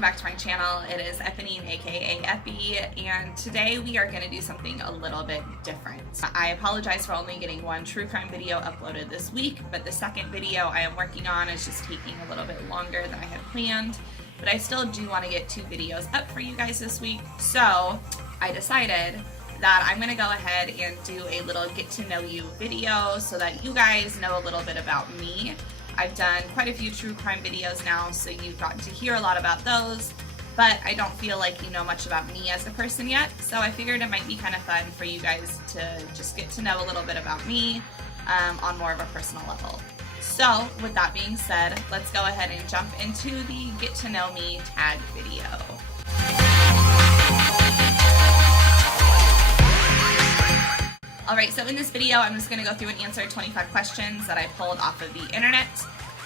welcome back to my channel. It is Eponine, aka Epi, and today we are going to do something a little bit different. I apologize for only getting one true crime video uploaded this week, but the second video I am working on is just taking a little bit longer than I had planned, but I still do want to get 2 videos up for you guys this week, so I decided that I'm going to go ahead and do a little get to know you video so that you guys know a little bit about me. I've done quite a few true crime videos now, so you've gotten to hear a lot about those, but I don't feel like you know much about me as a person yet, so I figured it might be kind of fun for you guys to just get to know a little bit about me on more of a personal level. So with that being said, let's go ahead and jump into the Get to Know Me tag video. Alright, so in this video, I'm just going to go through and answer 25 questions that I pulled off of the internet.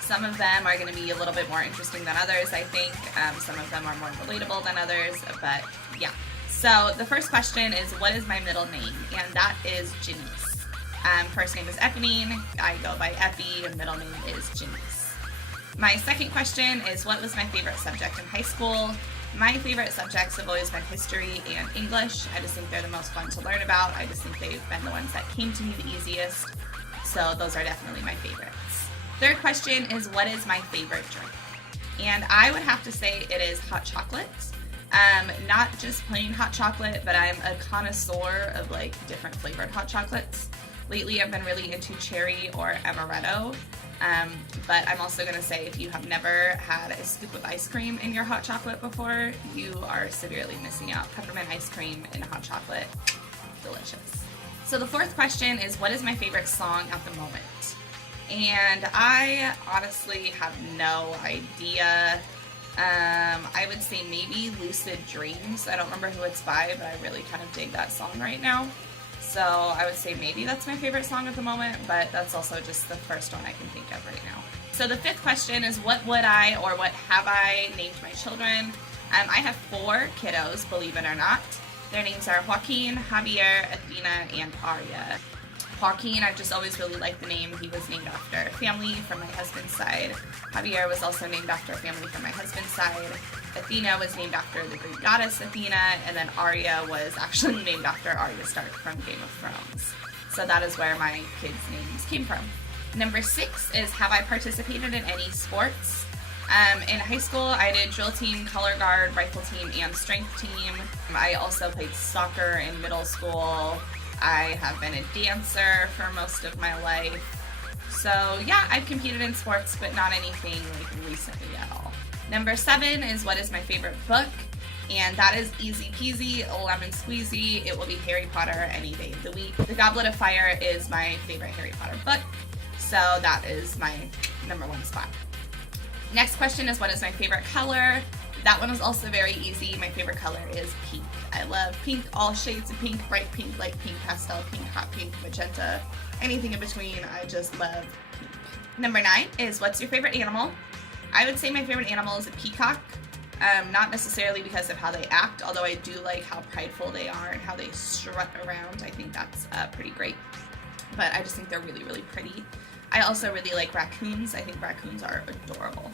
Some of them are going to be a little bit more interesting than others, I think. Some of them are more relatable than others, but yeah. So the first question is, what is my middle name? And that is Janice. First name is Eponine. I go by Epi, and middle name is Janice. My second question is, what was my favorite subject in high school? My favorite subjects have always been history and English. I just think they're the most fun to learn about. I just think they've been the ones that came to me the easiest. So those are definitely my favorites. Third question is, what is my favorite drink? And I would have to say it is hot chocolate. Not just plain hot chocolate, but I'm a connoisseur of like different flavored hot chocolates. Lately I've been really into cherry or amaretto. But I'm also going to say, if you have never had a scoop of ice cream in your hot chocolate before, you are severely missing out. Peppermint ice cream in hot chocolate, delicious. So the fourth question is, what is my favorite song at the moment? And I honestly have no idea. I would say maybe Lucid Dreams. I don't remember who it's by, but I really kind of dig that song right now. So I would say maybe that's my favorite song at the moment, but that's also just the first one I can think of right now. So the fifth question is, what would I or what have I named my children? I have 4 kiddos, believe it or not. Their names are Joaquin, Javier, Athena, and Arya. Joaquin, I've just always really liked the name. He was named after a family from my husband's side. Javier was also named after a family from my husband's side. Athena was named after the Greek goddess Athena, and then Arya was actually named after Arya Stark from Game of Thrones. So that is where my kids' names came from. Number 6 is, have I participated in any sports? In high school, I did drill team, color guard, rifle team, and strength team. I also played soccer in middle school. I have been a dancer for most of my life. So yeah, I've competed in sports, but not anything like recently at all. Number 7 is, what is my favorite book? And that is easy peasy, lemon squeezy. It will be Harry Potter any day of the week. The Goblet of Fire is my favorite Harry Potter book, so that is my number 1 spot. Next question is, what is my favorite color? That one is also very easy. My favorite color is pink. I love pink, all shades of pink, bright pink, light pink, pastel pink, hot pink, magenta, anything in between. I just love pink. Number 9 is, what's your favorite animal? I would say my favorite animal is a peacock. Not necessarily because of how they act, although I do like how prideful they are and how they strut around. I think that's pretty great. But I just think they're really, really pretty. I also really like raccoons. I think raccoons are adorable.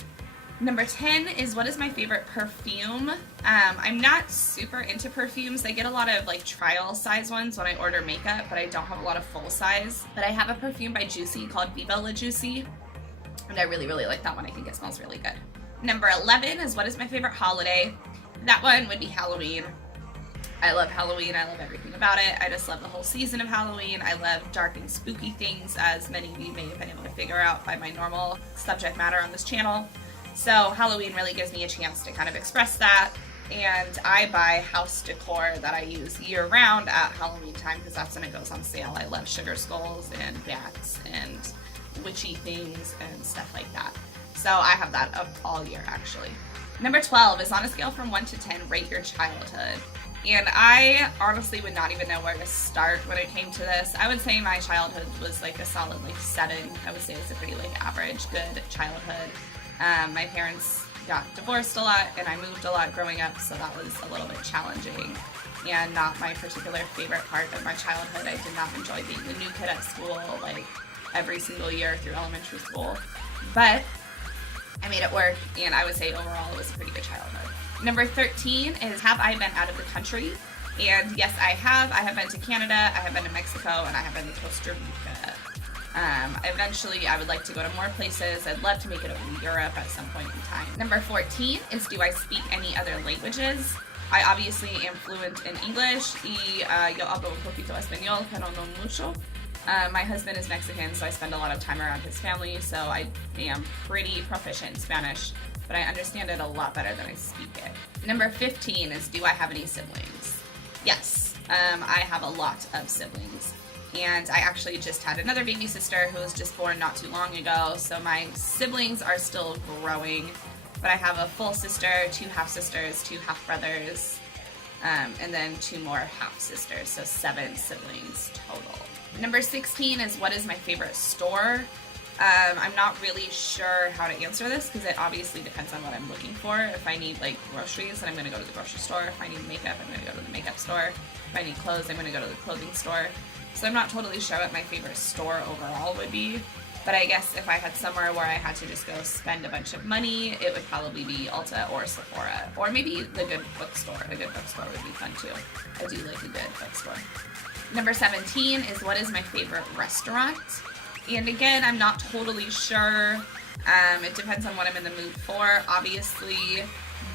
Number 10 is, what is my favorite perfume? I'm not super into perfumes. I get a lot of like trial size ones when I order makeup, but I don't have a lot of full size. But I have a perfume by Juicy called Viva La Juicy, and I really, really like that one. I think it smells really good. Number 11 is, what is my favorite holiday? That one would be Halloween. I love Halloween. I love everything about it. I just love the whole season of Halloween. I love dark and spooky things, as many of you may have been able to figure out by my normal subject matter on this channel. So Halloween really gives me a chance to kind of express that, and I buy house decor that I use year-round at Halloween time because that's when it goes on sale. I love sugar skulls and bats and witchy things and stuff like that. So I have that up all year, actually. Number 12 is, on a scale from 1 to 10, rate your childhood. And I honestly would not even know where to start when it came to this. I would say my childhood was like a solid like 7. I would say it's a pretty like average, good childhood. My parents got divorced a lot and I moved a lot growing up, so that was a little bit challenging and not my particular favorite part of my childhood. I did not enjoy being the new kid at school like every single year through elementary school, but I made it work, and I would say overall it was a pretty good childhood. Number 13 is, have I been out of the country? And yes, I have. I have been to Canada, I have been to Mexico, and I have been to Costa Rica. Eventually, I would like to go to more places. I'd love to make it over to Europe at some point in time. Number 14 is, do I speak any other languages? I obviously am fluent in English, y yo hablo un poquito español, pero no mucho. My husband is Mexican, so I spend a lot of time around his family, so I am pretty proficient in Spanish, but I understand it a lot better than I speak it. Number 15 is, do I have any siblings? Yes, I have a lot of siblings. And I actually just had another baby sister who was just born not too long ago, so my siblings are still growing. But I have a full sister, 2 half-sisters, 2 half-brothers, and then 2 more half-sisters, so 7 siblings total. Number 16 is, what is my favorite store? I'm not really sure how to answer this because it obviously depends on what I'm looking for. If I need like groceries, then I'm going to go to the grocery store. If I need makeup, I'm going to go to the makeup store. If I need clothes, I'm going to go to the clothing store. So I'm not totally sure what my favorite store overall would be. But I guess if I had somewhere where I had to just go spend a bunch of money, it would probably be Ulta or Sephora. Or maybe the good bookstore. A good bookstore would be fun too. I do like a good bookstore. Number 17 is, what is my favorite restaurant? And again, I'm not totally sure. It depends on what I'm in the mood for, obviously.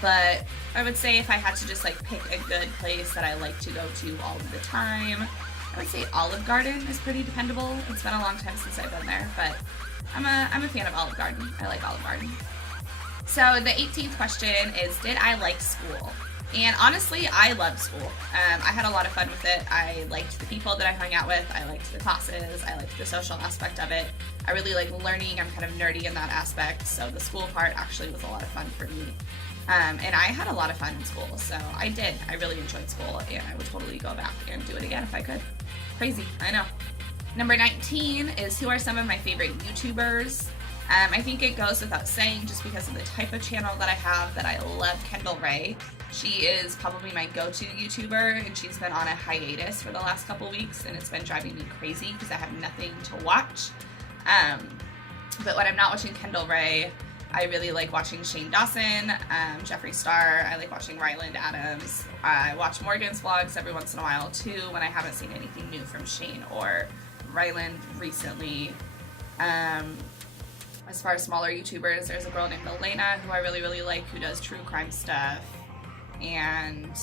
But I would say if I had to just like pick a good place that I like to go to all of the time, I would say Olive Garden is pretty dependable. It's been a long time since I've been there, but I'm a fan of Olive Garden. I like Olive Garden. So the 18th question is, did I like school? And honestly, I loved school. I had a lot of fun with it. I liked the people that I hung out with. I liked the classes. I liked the social aspect of it. I really like learning. I'm kind of nerdy in that aspect, so the school part actually was a lot of fun for me. And I had a lot of fun in school, so I did. I really enjoyed school, and I would totally go back and do it again if I could. Crazy, I know. Number 19 is, who are some of my favorite YouTubers? I think it goes without saying, just because of the type of channel that I have, that I love Kendall Rae. She is probably my go-to YouTuber, and she's been on a hiatus for the last couple weeks, and it's been driving me crazy because I have nothing to watch. But when I'm not watching Kendall Rae, I really like watching Shane Dawson, Jeffree Star. I like watching Ryland Adams. I watch Morgan's vlogs every once in a while too, when I haven't seen anything new from Shane or Ryland recently. As far as smaller YouTubers, there's a girl named Elena who I really, really like, who does true crime stuff. And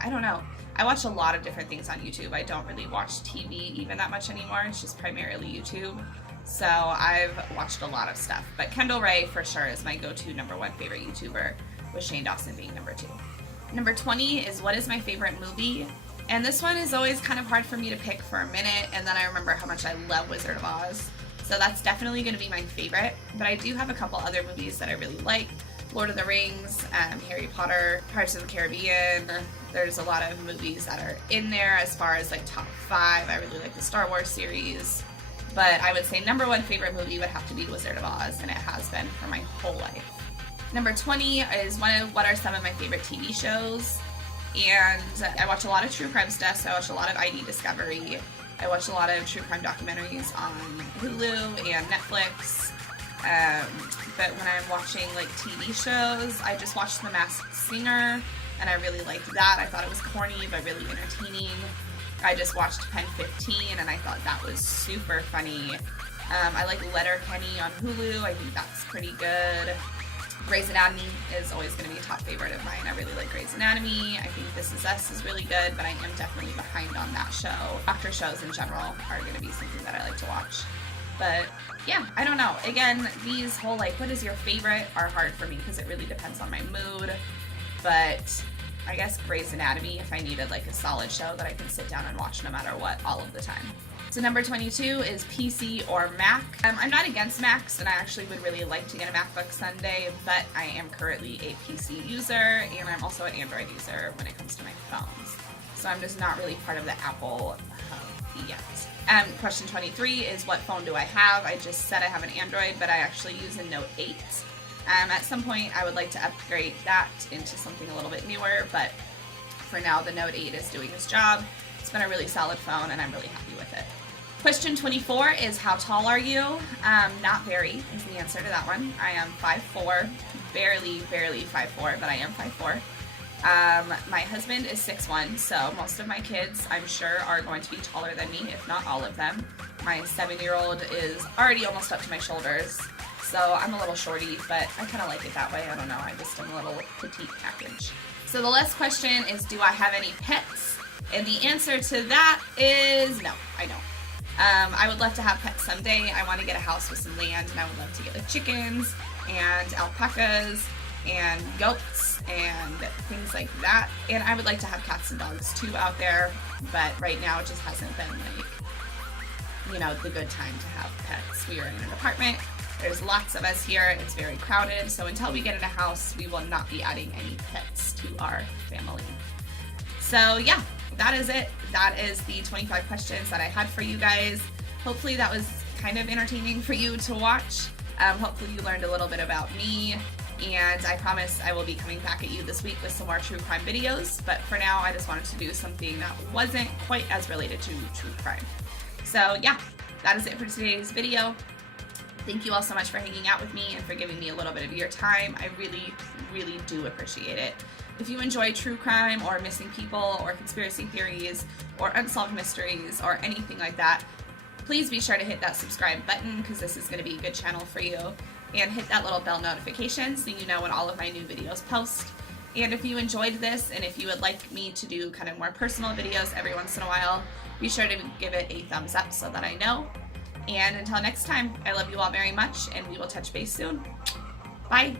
I don't know. I watch a lot of different things on YouTube. I don't really watch TV even that much anymore. It's just primarily YouTube. So I've watched a lot of stuff. But Kendall Rae for sure is my go-to #1 favorite YouTuber, with Shane Dawson being number 2. Number 20 is, what is my favorite movie? And this one is always kind of hard for me to pick for a minute, and then I remember how much I love Wizard of Oz. So that's definitely going to be my favorite. But I do have a couple other movies that I really like. Lord of the Rings, Harry Potter, Pirates of the Caribbean. There's a lot of movies that are in there as far as like top 5. I really like the Star Wars series. But I would say #1 favorite movie would have to be Wizard of Oz, and it has been for my whole life. Number 20 is, what are some of my favorite TV shows? And I watch a lot of true crime stuff, so I watch a lot of ID Discovery. I watch a lot of true crime documentaries on Hulu and Netflix. But when I'm watching like TV shows, I just watched The Masked Singer, and I really liked that. I thought it was corny, but really entertaining. I just watched Pen 15, and I thought that was super funny. I like Letterkenny on Hulu. I think that's pretty good. Grey's Anatomy is always going to be a top favorite of mine. I really like Grey's Anatomy. I think This Is Us is really good, but I am definitely behind on that show. Doctor shows in general are going to be something that I like to watch. But yeah, I don't know. Again, these whole like, what is your favorite are hard for me because it really depends on my mood. But I guess Grey's Anatomy, if I needed like a solid show that I can sit down and watch no matter what all of the time. So number 22 is PC or Mac. I'm not against Macs, and I actually would really like to get a MacBook someday, but I am currently a PC user, and I'm also an Android user when it comes to my phones. So I'm just not really part of the Apple hub yet. Question 23 is, what phone do I have? I just said I have an Android, but I actually use a Note 8. At some point, I would like to upgrade that into something a little bit newer, but for now, the Note 8 is doing its job. It's been a really solid phone, and I'm really happy with it. Question 24 is how tall are you? Not very is the answer to that one. I am 5'4", barely 5'4", but I am 5'4". My husband is 6'1", so most of my kids, I'm sure, are going to be taller than me, if not all of them. My 7-year-old is already almost up to my shoulders, so I'm a little shorty, but I kind of like it that way. I don't know, I just am a little petite package. So the last question is, do I have any pets? And the answer to that is no, I don't. I would love to have pets someday. I want to get a house with some land, and I would love to get like chickens and alpacas and goats and things like that. And I would like to have cats and dogs too out there, but right now it just hasn't been like, you know, the good time to have pets. We are in an apartment. There's lots of us here. It's very crowded. So until we get in a house, we will not be adding any pets to our family. So yeah, that is it. That is the 25 questions that I had for you guys. Hopefully that was kind of entertaining for you to watch. Hopefully you learned a little bit about me, and I promise I will be coming back at you this week with some more true crime videos. But for now, I just wanted to do something that wasn't quite as related to true crime. So yeah, that is it for today's video. Thank you all so much for hanging out with me and for giving me a little bit of your time. I really, really do appreciate it. If you enjoy true crime or missing people or conspiracy theories or unsolved mysteries or anything like that, please be sure to hit that subscribe button, because this is going to be a good channel for you. And hit that little bell notification so you know when all of my new videos post. And if you enjoyed this, and if you would like me to do kind of more personal videos every once in a while, be sure to give it a thumbs up so that I know. And until next time, I love you all very much, and we will touch base soon. Bye!